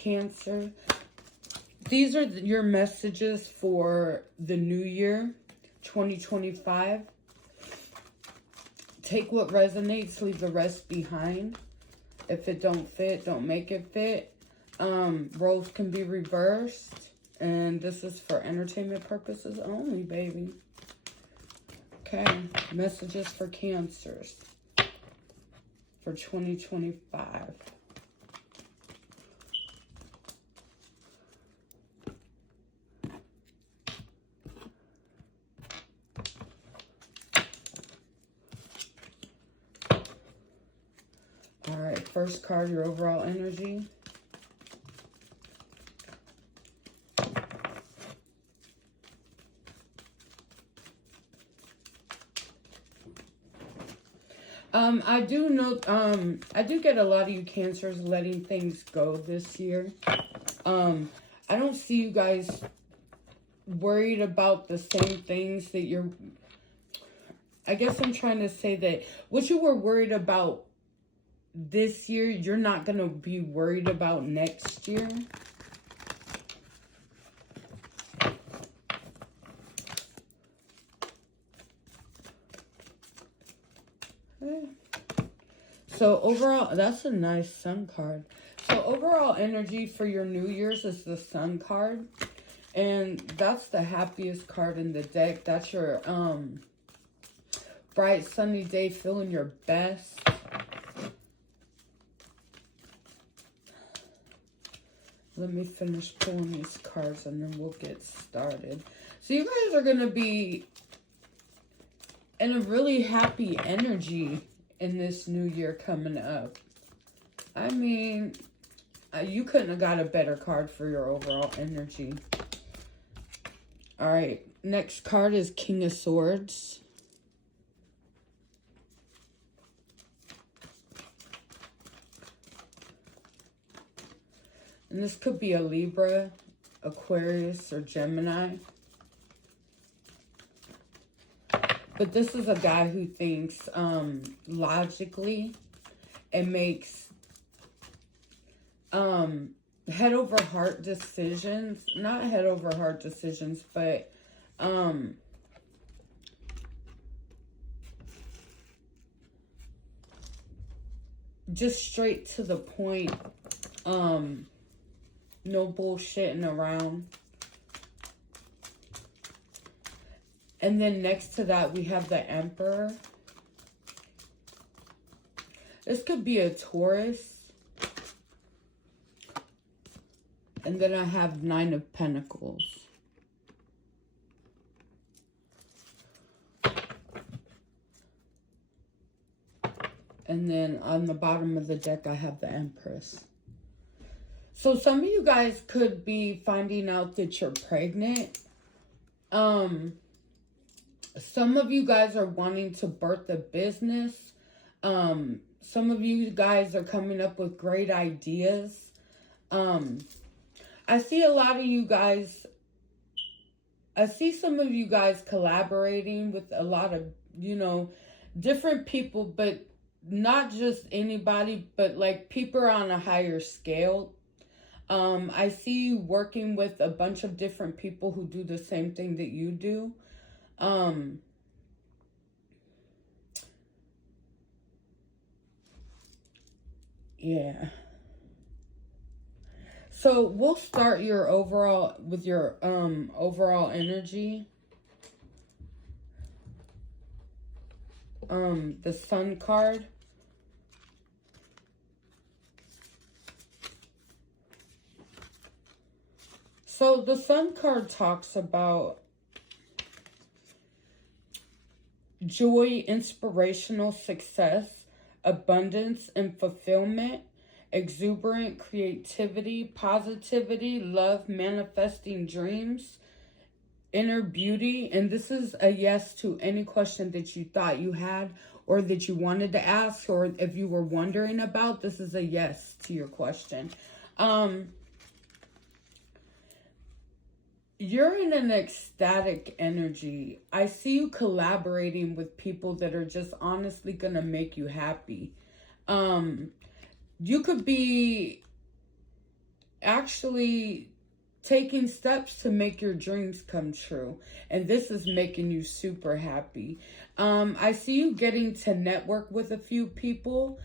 Cancer. These are your messages for the new year, 2025. Take what resonates, leave the rest behind. If it don't fit, don't make it fit. Roles can be reversed. And this is for entertainment purposes only, baby. Okay, messages for Cancers for 2025. All right, first card, your overall energy. I do know, I do get a lot of you Cancers letting things go this year. I don't see you guys worried about the same things that you're, I guess I'm trying to say that what you were worried about this year, you're not going to be worried about next year. So overall, that's a nice Sun card. So overall energy for your New Year's is the Sun card. And that's the happiest card in the deck. That's your bright sunny day, feeling your best. Let me finish pulling these cards and then we'll get started. So you guys are going to be in a really happy energy in this new year coming up. I mean, you couldn't have got a better card for your overall energy. All right, next card is King of Swords. And this could be a Libra, Aquarius, or Gemini. But this is a guy who thinks logically and makes head over heart decisions. Not head over heart decisions, but just straight to the point. No bullshitting around. And then next to that, we have the Emperor. This could be a Taurus. And then I have Nine of Pentacles. And then on the bottom of the deck, I have the Empress. So some of you guys could be finding out that you're pregnant. Some of you guys are wanting to birth a business. Some of you guys are coming up with great ideas. I see a lot of you guys, I see some of you guys collaborating with a lot of, you know, different people, but not just anybody, but like people on a higher scale. I see you working with a bunch of different people who do the same thing that you do. Yeah. So we'll start your overall with your overall energy. The Sun card. So the Sun card talks about joy, inspirational success, abundance and fulfillment, exuberant creativity, positivity, love, manifesting dreams, inner beauty. And this is a yes to any question that you thought you had or that you wanted to ask, or if you were wondering about, this is a yes to your question. You're in an ecstatic energy. I see you collaborating with people that are just honestly going to make you happy. You could be actually taking steps to make your dreams come true. And this is making you super happy. I see you getting to network with a few people.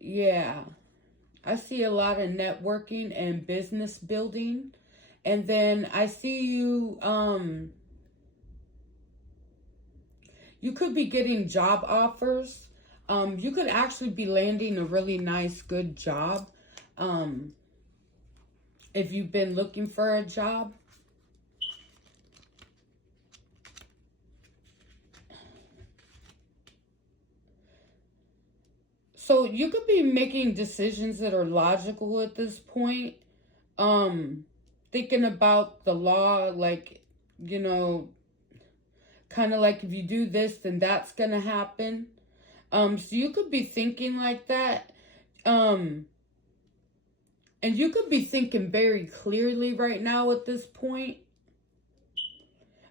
Yeah. I see a lot of networking and business building. And then I see you, you could be getting job offers. You could actually be landing a really nice, good job. If you've been looking for a job. So you could be making decisions that are logical at this point. Thinking about the law, like, you know, kind of like if you do this, then that's going to happen. So you could be thinking like that. And you could be thinking very clearly right now at this point.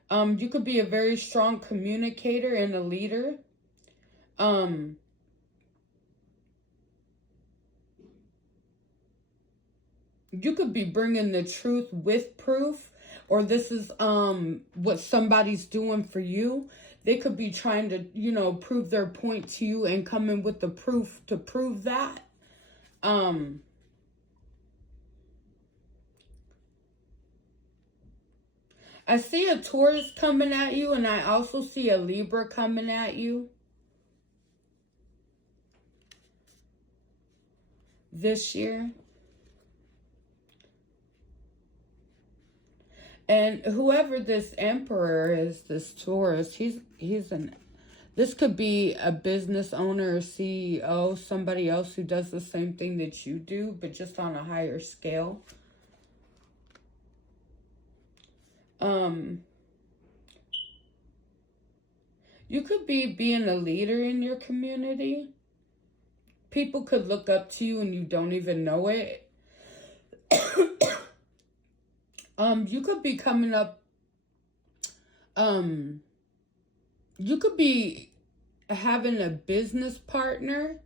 You could be a very strong communicator and a leader. You could be bringing the truth with proof, or this is what somebody's doing for you. They could be trying to, you know, prove their point to you and come in with the proof to prove that. I see a Taurus coming at you, and I also see a Libra coming at you this year. And whoever this emperor is, this Taurus, this could be a business owner or CEO, somebody else who does the same thing that you do, but just on a higher scale. You could be being a leader in your community. People could look up to you and you don't even know it. You could be coming up, you could be having a business partner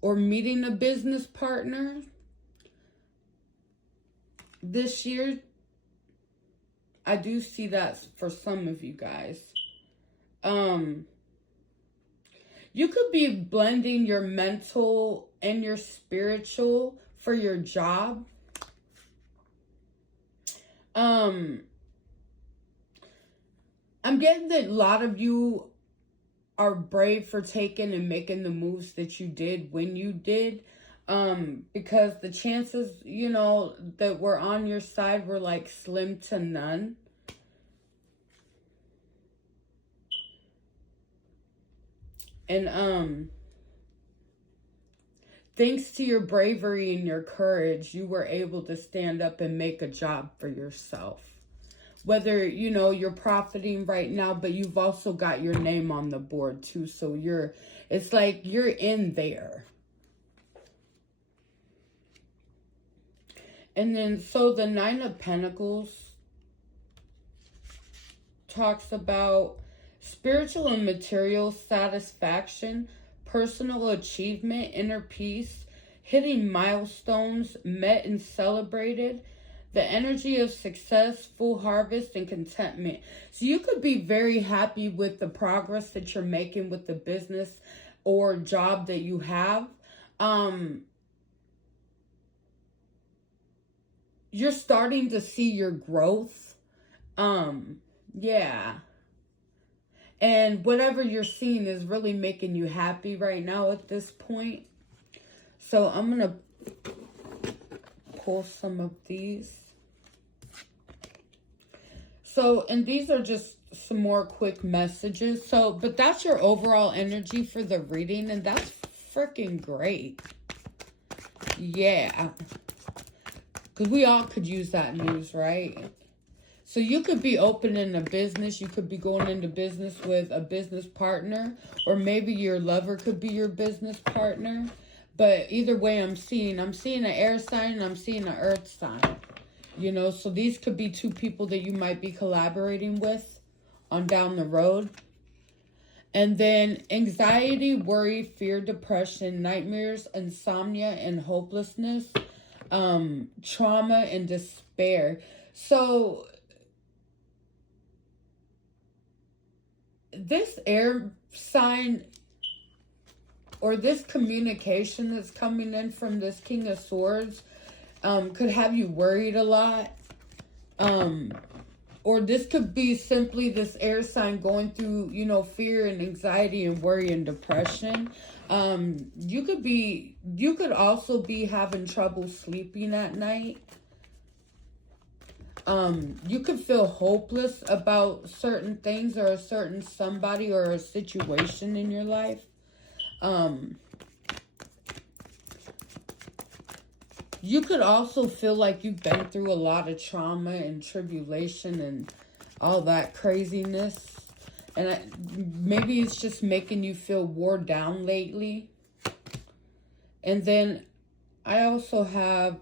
or meeting a business partner this year. I do see that for some of you guys. You could be blending your mental and your spiritual for your job. I'm getting that a lot of you are brave for taking and making the moves that you did when you did. Because the chances, you know, that were on your side were like slim to none. And, thanks to your bravery and your courage, you were able to stand up and make a job for yourself. Whether, you know, you're profiting right now, but you've also got your name on the board too. So it's like you're in there. And then, so the Nine of Pentacles talks about spiritual and material satisfaction, personal achievement, inner peace, hitting milestones met and celebrated, the energy of success, full harvest, and contentment. So you could be very happy with the progress that you're making with the business or job that you have. You're starting to see your growth. Yeah. And whatever you're seeing is really making you happy right now at this point. So I'm going to pull some of these. So, and these are just some more quick messages. So, but that's your overall energy for the reading. And that's freaking great. Yeah. Because we all could use that news, right? So you could be opening a business. You could be going into business with a business partner. Or maybe your lover could be your business partner. But either way, I'm seeing an air sign and I'm seeing an earth sign. You know, so these could be two people that you might be collaborating with on down the road. And then anxiety, worry, fear, depression, nightmares, insomnia, and hopelessness, trauma, and despair. So this air sign or this communication that's coming in from this King of Swords could have you worried a lot. Or this could be simply this air sign going through, fear and anxiety and worry and depression. You could also be having trouble sleeping at night. You could feel hopeless about certain things or a certain somebody or a situation in your life. You could also feel like you've been through a lot of trauma and tribulation and all that craziness. And maybe it's just making you feel wore down lately. And then I also have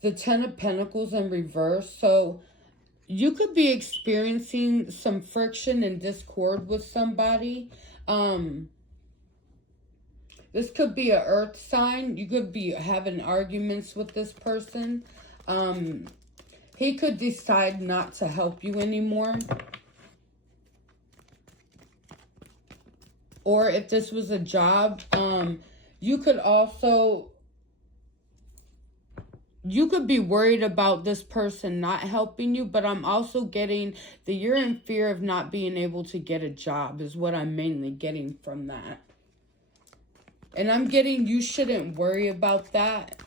the Ten of Pentacles in reverse. So you could be experiencing some friction and discord with somebody. This could be an earth sign. You could be having arguments with this person. He could decide not to help you anymore. Or if this was a job, you could be worried about this person not helping you, but I'm also getting that you're in fear of not being able to get a job is what I'm mainly getting from that. And I'm getting you shouldn't worry about that.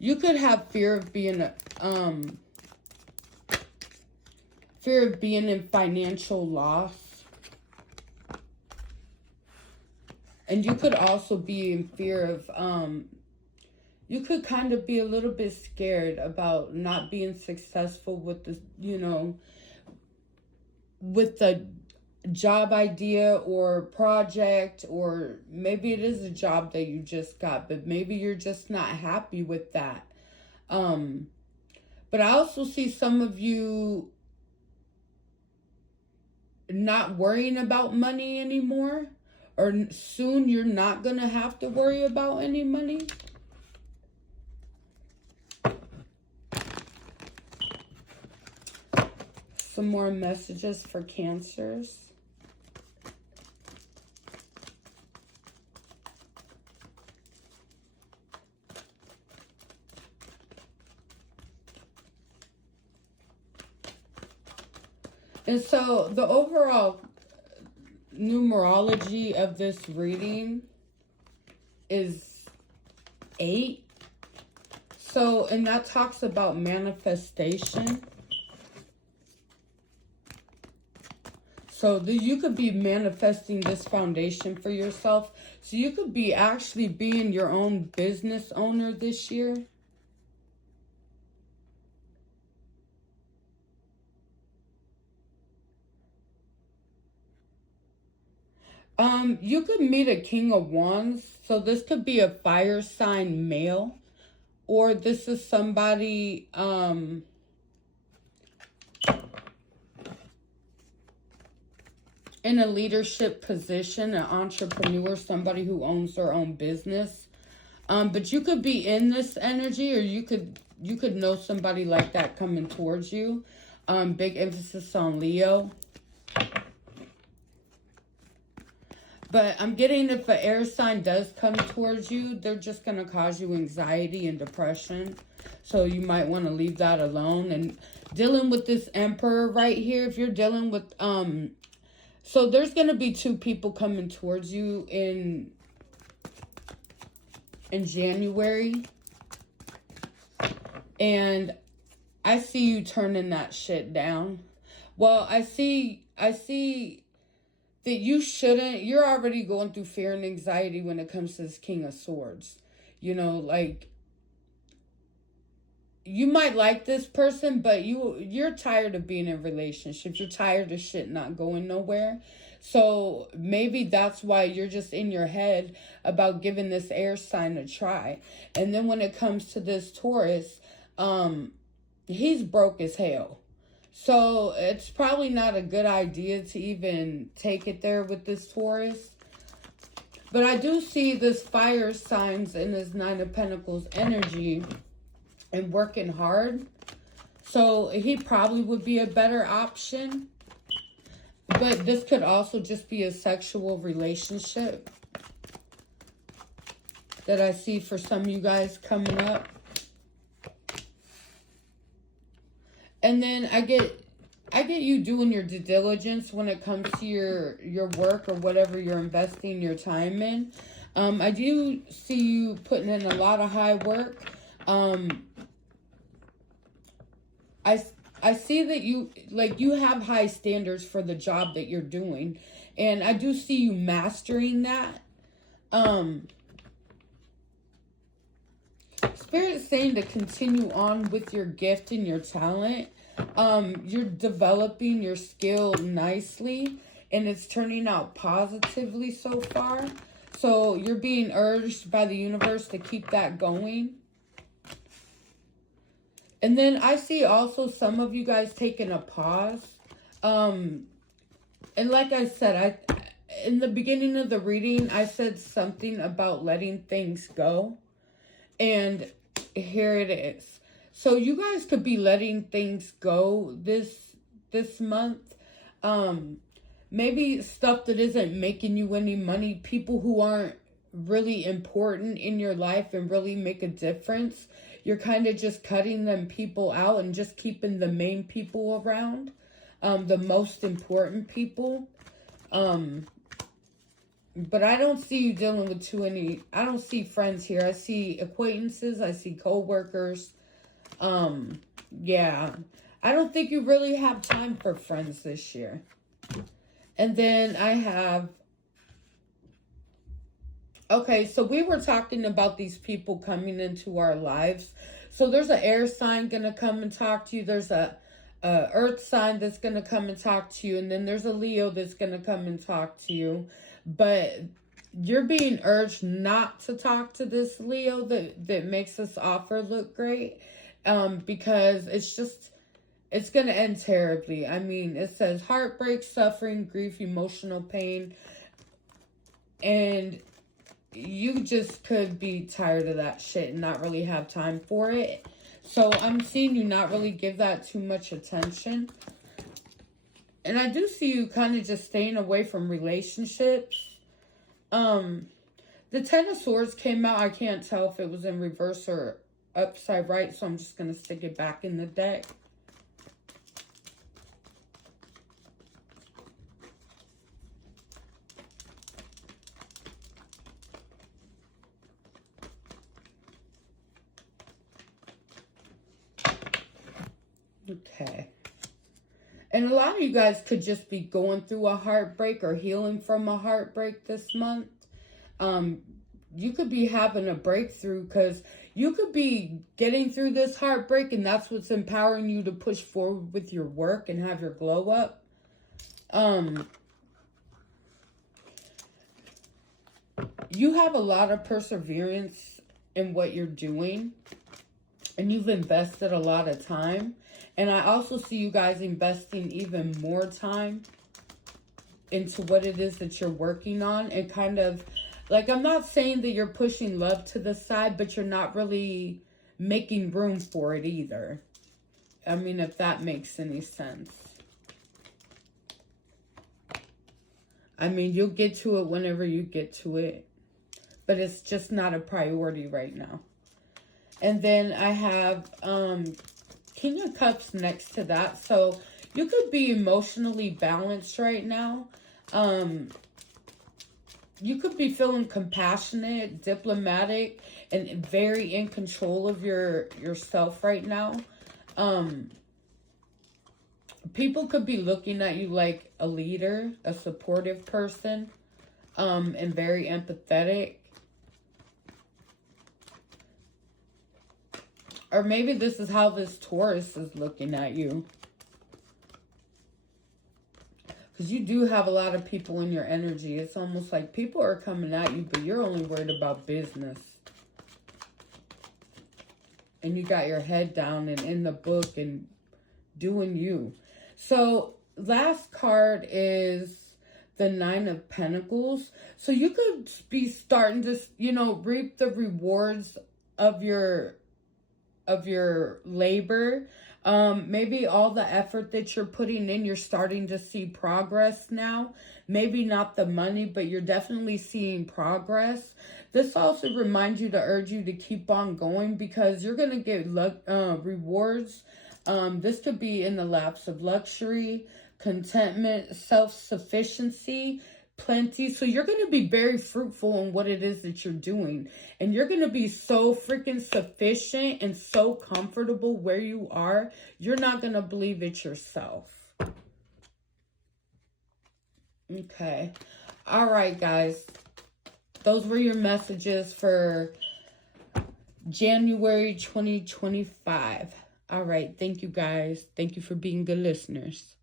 You could have fear of being in financial loss. And you could also be in fear of, you could kind of be a little bit scared about not being successful with the, with the job idea or project, or maybe it is a job that you just got, but maybe you're just not happy with that. But I also see some of you not worrying about money anymore. Or soon you're not going to have to worry about any money. Some more messages for Cancers. And so the overall numerology of this reading is 8. So, and that talks about manifestation. So you could be manifesting this foundation for yourself. So you could be actually being your own business owner this year. You could meet a King of Wands. So this could be a fire sign male. Or this is somebody, in a leadership position, an entrepreneur, somebody who owns their own business. But you could be in this energy, or you could know somebody like that coming towards you. Big emphasis on Leo. But I'm getting if an air sign does come towards you, they're just going to cause you anxiety and depression. So you might want to leave that alone. And dealing with this Emperor right here, if you're dealing with, so there's going to be 2 people coming towards you in January. And I see you turning that shit down. Well, I see that you're already going through fear and anxiety when it comes to this King of Swords. Like, you might like this person, but you're tired of being in relationships. You're tired of shit not going nowhere. So maybe that's why you're just in your head about giving this air sign a try. And then when it comes to this Taurus, he's broke as hell. So it's probably not a good idea to even take it there with this Taurus. But I do see this fire signs in this Nine of Pentacles energy and working hard. So he probably would be a better option. But this could also just be a sexual relationship that I see for some of you guys coming up. And then I get you doing your due diligence when it comes to your work or whatever you're investing your time in. I do see you putting in a lot of high work. I see that you have high standards for the job that you're doing. And I do see you mastering that. Spirit's saying to continue on with your gift and your talent. You're developing your skill nicely, and it's turning out positively so far. So you're being urged by the universe to keep that going. And then I see also some of you guys taking a pause. And like I said, in the beginning of the reading, I said something about letting things go. And here it is. So you guys could be letting things go this month. Maybe stuff that isn't making you any money. People who aren't really important in your life and really make a difference. You're kind of just cutting them people out and just keeping the main people around. The most important people. But I don't see you dealing with I don't see friends here. I see acquaintances. I see co-workers. Yeah. I don't think you really have time for friends this year. And then I have... Okay, so we were talking about these people coming into our lives. So there's an air sign going to come and talk to you. There's a earth sign that's going to come and talk to you. And then there's a Leo that's going to come and talk to you. But you're being urged not to talk to this Leo that makes this offer look great. Because it's going to end terribly. I mean, it says heartbreak, suffering, grief, emotional pain. And you just could be tired of that shit and not really have time for it. So I'm seeing you not really give that too much attention. And I do see you kind of just staying away from relationships. The Ten of Swords came out. I can't tell if it was in reverse or upside right. So I'm just going to stick it back in the deck. Okay. And a lot of you guys could just be going through a heartbreak or healing from a heartbreak this month. You could be having a breakthrough because you could be getting through this heartbreak and that's what's empowering you to push forward with your work and have your glow up. You have a lot of perseverance in what you're doing. And you've invested a lot of time. And I also see you guys investing even more time into what it is that you're working on. And kind of, like, I'm not saying that you're pushing love to the side, but you're not really making room for it either. I mean, if that makes any sense. I mean, you'll get to it whenever you get to it. But it's just not a priority right now. And then I have King of Cups next to that. So you could be emotionally balanced right now. You could be feeling compassionate, diplomatic, and very in control of yourself right now. People could be looking at you like a leader, a supportive person, and very empathetic. Or maybe this is how this Taurus is looking at you. Because you do have a lot of people in your energy. It's almost like people are coming at you, but you're only worried about business. And you got your head down and in the book and doing you. So last card is the Nine of Pentacles. So you could be starting to, you know, reap the rewards of your labor. Maybe all the effort that you're putting in, you're starting to see progress now. Maybe not the money, but you're definitely seeing progress. This also reminds you to urge you to keep on going, because you're going to get rewards. This could be in the laps of luxury, contentment, self-sufficiency, plenty. So you're going to be very fruitful in what it is that you're doing. And you're going to be so freaking sufficient and so comfortable where you are. You're not going to believe it yourself. Okay. All right, guys. Those were your messages for January 2025. All right. Thank you, guys. Thank you for being good listeners.